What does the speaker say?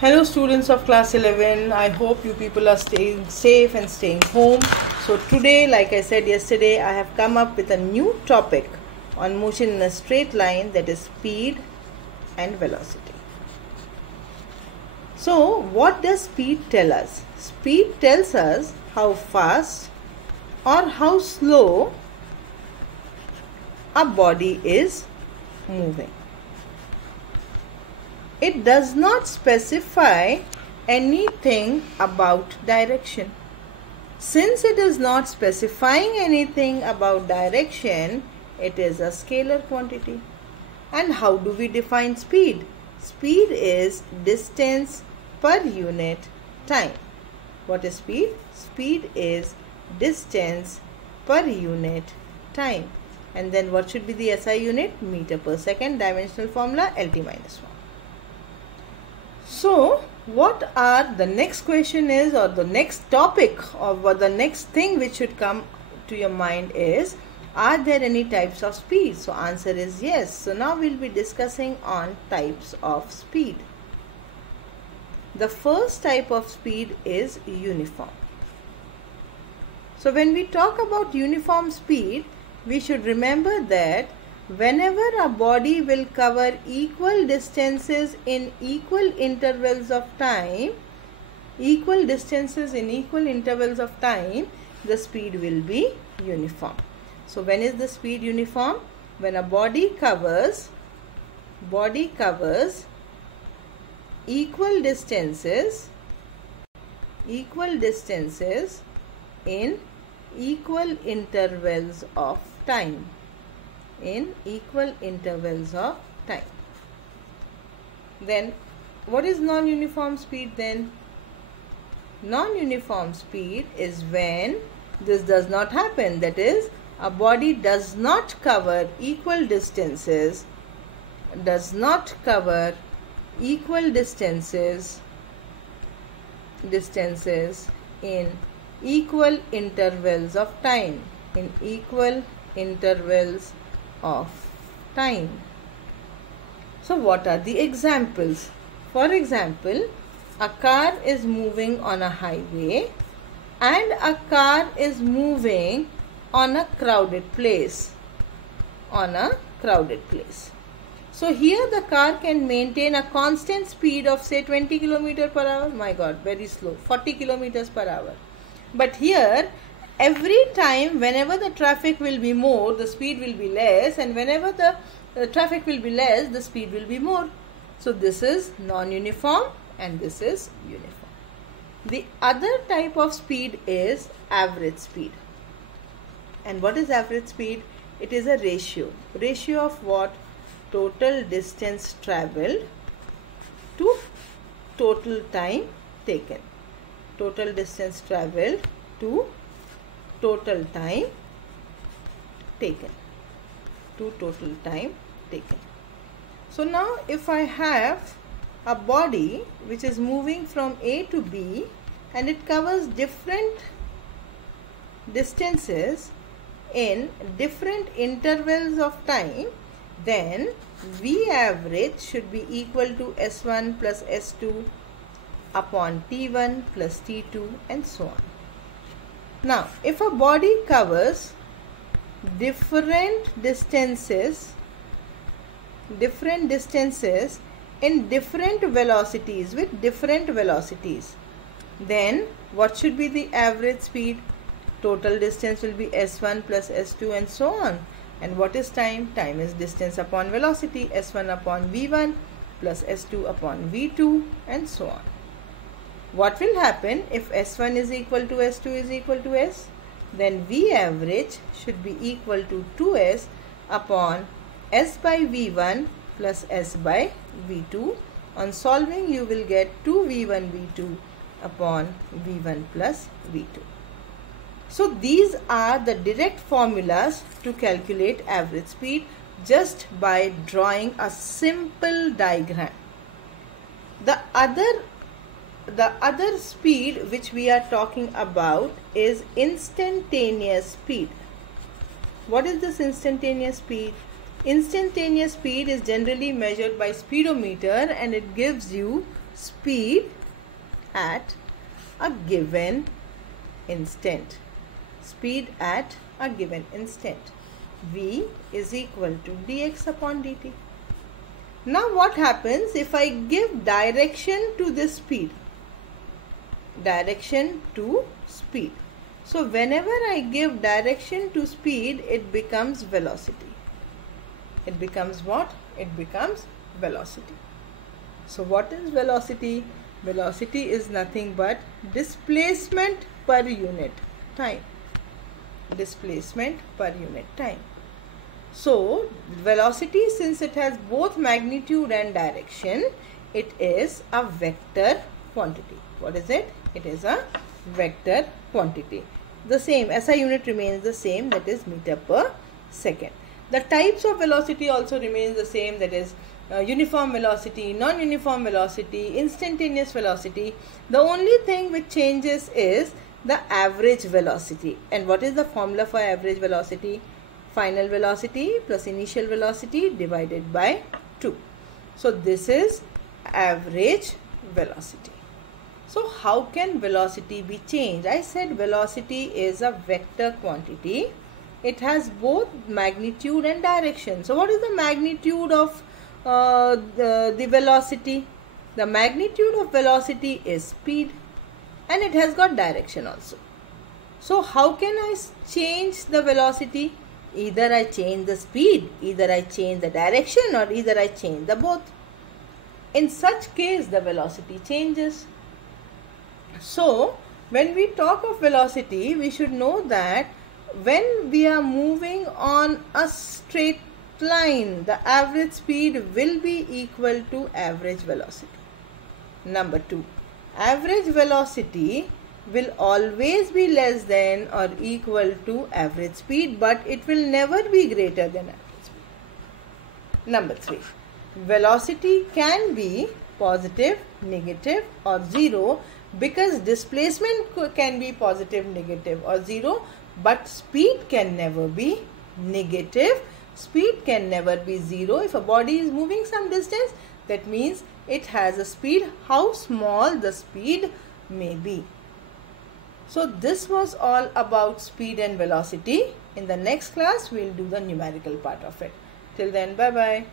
Hello students of class 11, I hope you people are staying safe and staying home. So today, like I said yesterday, I have come up with a new topic on motion in a straight line, that is speed and velocity. So what does speed tell us? Speed tells us how fast or how slow a body is moving. It does not specify anything about direction. Since it is not specifying anything about direction, it is a scalar quantity. And how do we define speed? Speed is distance per unit time. What is speed? Speed is distance per unit time. And then what should be the SI unit? Meter per second. Dimensional formula LT-1. So what are the next question is, or the next topic, or the next thing which should come to your mind is, are there any types of speed? So answer is yes. So now we'll be discussing on types of speed. The first type of speed is uniform. So when we talk about uniform speed, we should remember that whenever a body will cover equal distances in equal intervals of time, the speed will be uniform. So when is the speed uniform? When a body covers equal distances in equal intervals of time. Then what is non-uniform speed then? Non-uniform speed is when this does not happen, that is, a body does not cover equal distances in equal intervals of time. So what are the examples? For example, a car is moving on a highway and a car is moving on a crowded place. So here the car can maintain a constant speed of say 20 km per hour. My God, very slow, 40 km per hour. But here, every time whenever the traffic will be more, the speed will be less, and whenever the traffic will be less, the speed will be more. So this is non-uniform and this is uniform. The other type of speed is average speed. And what is average speed? It is a ratio. Ratio of what? Total distance travelled to total time taken. Total distance travelled to total time taken. So now if I have a body which is moving from A to B and it covers different distances in different intervals of time, then V average should be equal to S1 plus S2 upon T1 plus T2 and so on. Now, if a body covers different distances in different velocities, with different velocities, then what should be the average speed? Total distance will be S1 plus S2 and so on. And what is time? Time is distance upon velocity, S1 upon V1 plus S2 upon V2 and so on. What will happen if S1 is equal to S2 is equal to S? Then V average should be equal to 2S upon S by V1 plus S by V2. On solving, you will get 2V1 V2 upon V1 plus V2. So these are the direct formulas to calculate average speed just by drawing a simple diagram. The other speed which we are talking about is instantaneous speed. What is this instantaneous speed? Instantaneous speed is generally measured by speedometer and it gives you speed at a given instant. Speed at a given instant. V is equal to dx upon dt. Now what happens if I give direction to this speed? Direction to speed. So whenever I give direction to speed, it becomes velocity. It becomes what? It becomes velocity. So what is velocity? Velocity is nothing but displacement per unit time. Displacement per unit time. So velocity, since it has both magnitude and direction, it is a vector quantity. What is it? It is a vector quantity. The same SI unit remains the same, that is meter per second. The types of velocity also remains the same, that is uniform velocity, non-uniform velocity, instantaneous velocity. The only thing which changes is the average velocity. And what is the formula for average velocity? Final velocity plus initial velocity divided by 2. So this is average velocity. So how can velocity be changed? I said velocity is a vector quantity. It has both magnitude and direction. So what is the magnitude of the velocity? The magnitude of velocity is speed, and it has got direction also. So how can I change the velocity? Either I change the speed, either I change the direction, or either I change the both. In such case, the velocity changes. So when we talk of velocity, we should know that when we are moving on a straight line, the average speed will be equal to average velocity. Number 2, average velocity will always be less than or equal to average speed, but it will never be greater than average speed. Number 3, velocity can be positive, negative, or 0, because displacement can be positive, negative, or 0, but speed can never be negative. Speed can never be 0. If a body is moving some distance, that means it has a speed, how small the speed may be. So this was all about speed and velocity. In the next class, we will do the numerical part of it. Till then, bye-bye.